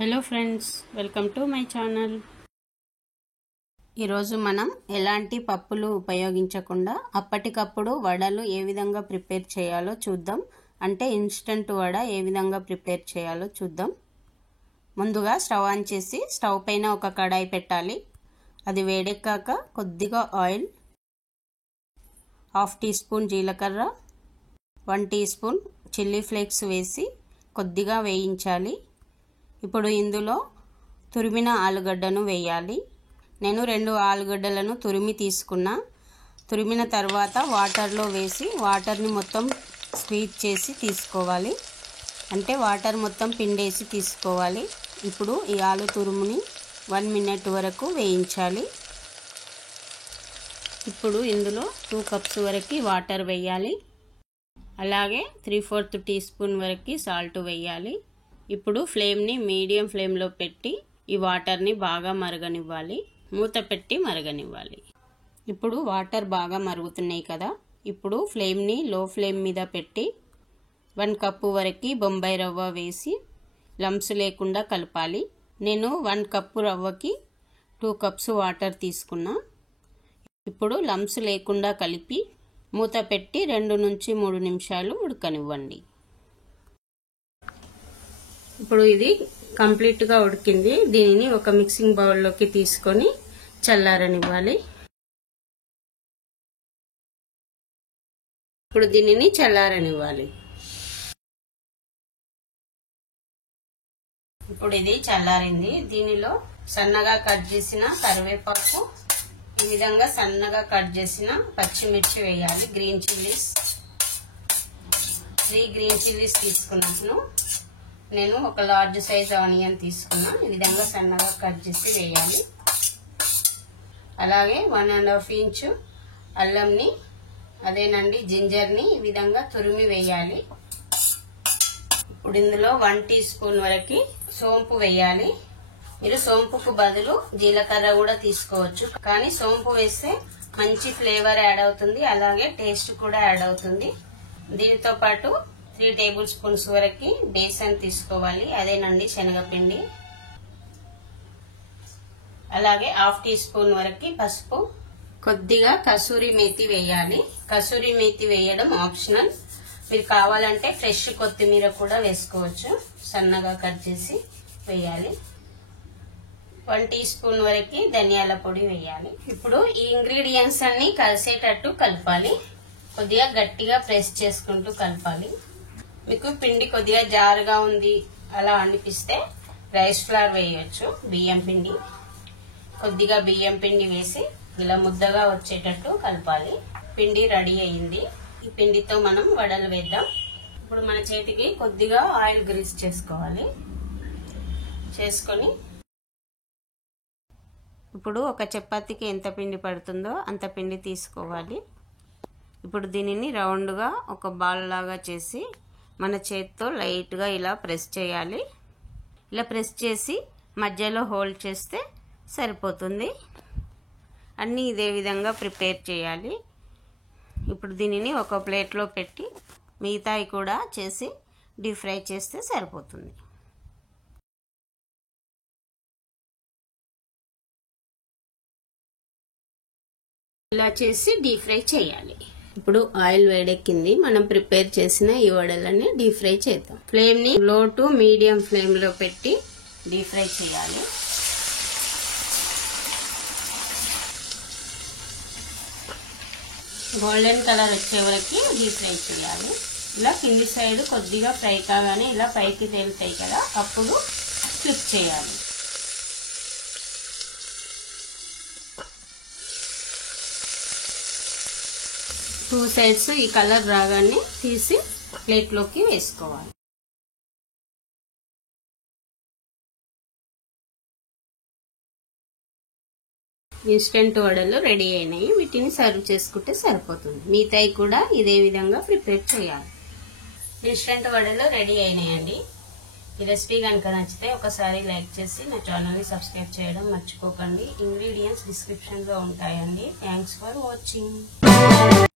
Hello friends, welcome to my channel. ఈరోజు మనం ఎలాంటి పప్పులు ఉపయోగించకుండా అప్పటికప్పుడు వడలు ఏ విధంగా ప్రిపేర్ చేయాలో చూద్దాం. అంటే ఇన్స్టంట్ వడ ఏ విధంగా ప్రిపేర్ చేయాలో చూద్దాం. ముందుగా స్టవ్ ఆన్ చేసి స్టవ్ పైన ఒక కడాయి పెట్టాలి. అది వేడెక్కాక కొద్దిగా ఆయిల్, 1/2 టీ స్పూన్ జీలకర్ర, 1 టీ స్పూన్ చిల్లీ ఫ్లేక్స్ వేసి కొద్దిగా వేయించాలి. ఇప్పుడు ఇందులో తురిమిన ఆలుగడ్డను వేయాలి. నేను 2 ఆలుగడ్డలను తురిమిన తర్వాత వాటర్లో వేసి వాటర్ని మొత్తం స్క్వీజ్ చేసి తీసుకోవాలి. అంటే వాటర్ మొత్తం పిండేసి తీసుకోవాలి. ఇప్పుడు ఈ ఆలు తురుముని 1 మినిట్ వరకు వేయించాలి. ఇప్పుడు ఇందులో 2 కప్స్ వరకు వాటర్ వేయాలి. అలాగే 3/4 టీ స్పూన్ వరకు సాల్ట్ వేయాలి. ఇప్పుడు ఫ్లేమ్ని మీడియం ఫ్లేమ్లో పెట్టి ఈ వాటర్ని బాగా మరగనివ్వాలి. మూత పెట్టి మరగనివ్వాలి. ఇప్పుడు వాటర్ బాగా మరుగుతున్నాయి కదా, ఇప్పుడు ఫ్లేమ్ని లో ఫ్లేమ్ మీద పెట్టి 1 కప్పు వరకు బొంబాయి రవ్వ వేసి లంప్స్ లేకుండా కలపాలి. నేను 1 కప్పు రవ్వకి 2 కప్స్ వాటర్ తీసుకున్నా. ఇప్పుడు లంప్స్ లేకుండా కలిపి మూత పెట్టి 2 నుంచి 3 నిమిషాలు ఉడకనివ్వండి. ఇప్పుడు ఇది కంప్లీట్గా ఉడికింది. దీనిని ఒక మిక్సింగ్ బౌల్లోకి తీసుకొని చల్లారనివ్వాలి. ఇప్పుడు దీనిని చల్లారనివ్వాలి. ఇప్పుడు ఇది చల్లారింది. దీనిలో సన్నగా కట్ చేసిన కరివేపాకు, ఈ విధంగా సన్నగా కట్ చేసిన పచ్చిమిర్చి వేయాలి. గ్రీన్ చిల్లీస్ 3 గ్రీన్ చిల్లీస్ తీసుకున్నాను. నేను ఒక లార్జ్ సైజ్ ఆనియన్ తీసుకున్నా. ఈ విధంగా సన్నగా కట్ చేసి వేయాలి. అలాగే 1.5 ఇంచు అల్లంని, అదేనండి జింజర్ని ఈ విధంగా తురిమి వేయాలి. ఇప్పుడు ఇందులో 1 టీ స్పూన్ వరకు సోంపు వేయాలి. మీరు సోంపుకు బదులు జీలకర్ర కూడా తీసుకోవచ్చు, కానీ సోంపు వేస్తే మంచి ఫ్లేవర్ యాడ్ అవుతుంది, అలాగే టేస్ట్ కూడా యాడ్ అవుతుంది. దీనితో పాటు 3 టేబుల్ స్పూన్స్ వరకు బేసన్ తీసుకోవాలి, అదేనండి శనగపిండి. అలాగే 1/2 టీ స్పూన్ వరకు పసుపు, కొద్దిగా కసూరి మేతి వేయాలి. కసూరి మేతి వేయడం ఆప్షనల్, మీరు కావాలంటే ఫ్రెష్ కొత్తిమీర కూడా వేసుకోవచ్చు. సన్నగా కట్ చేసి వేయాలి. 1 టీ స్పూన్ వరకు ధనియాల పొడి వేయాలి. ఇప్పుడు ఈ ఇంగ్రీడియంట్స్ అన్ని కలిసేటట్టు కలపాలి. కొద్దిగా గట్టిగా ప్రెస్ చేసుకుంటూ కలపాలి. మీకు పిండి కొద్దిగా జారుగా ఉంది అలా అనిపిస్తే రైస్ ఫ్లవర్ వేయచ్చు, బియ్యం పిండి. కొద్దిగా బియ్యం పిండి వేసి ఇలా ముద్దగా వచ్చేటట్టు కలపాలి. పిండి రెడీ అయింది. ఈ పిండితో మనం వడలు వేద్దాం. ఇప్పుడు మన చేతికి కొద్దిగా ఆయిల్ గ్రీస్ చేసుకొని ఇప్పుడు ఒక చపాతీకి ఎంత పిండి పడుతుందో అంత పిండి తీసుకోవాలి. ఇప్పుడు దీనిని రౌండ్గా ఒక బాల్ లాగా చేసి మన చేతితో లైట్గా ఇలా ప్రెస్ చేయాలి. ఇలా ప్రెస్ చేసి మధ్యలో హోల్డ్ చేస్తే సరిపోతుంది. అన్నీ ఇదే విధంగా ప్రిపేర్ చేయాలి. ఇప్పుడు దీనిని ఒక ప్లేట్లో పెట్టి మిగతాయి కూడా చేసి డీప్ ఫ్రై చేస్తే సరిపోతుంది. ఇలా చేసి డీప్ ఫ్రై చేయాలి. ఇప్పుడు ఆయిల్ వేడెక్కింది. మనం ప్రిపేర్ చేసిన ఈ వడలని డీప్ ఫ్రై చేద్దాం. ఫ్లేమ్ ని లో టు మీడియం ఫ్లేమ్ లో పెట్టి డీప్ ఫ్రై చేయాలి. గోల్డెన్ కలర్ వచ్చే వరకు డీప్ ఫ్రై చేయాలి. ఇలా కింది సైడ్ కొద్దిగా ఫ్రై కాగానే ఇలా పైకి తేలుతాయి కదా, అప్పుడు ఫ్లిప్ చేయాలి. టూ సైడ్స్ ఈ కలర్ రాగానే తీసి ప్లేట్లోకి వేసుకోవాలి. ఇన్స్టెంట్ వడలు రెడీ అయినాయి. వీటిని సర్వ్ చేసుకుంటే సరిపోతుంది. మిగతాయి కూడా ఇదే విధంగా ప్రిపేర్ చేయాలి. ఇన్స్టెంట్ వడలు రెడీ అయినాయండి. ఈ రెసిపీ కనుక నచ్చితే ఒకసారి లైక్ చేసి నా ఛానల్ని సబ్స్క్రైబ్ చేయడం మర్చిపోకండి. ఇంగ్రీడియంట్స్ డిస్క్రిప్షన్లో ఉంటాయండి. Thanks for watching.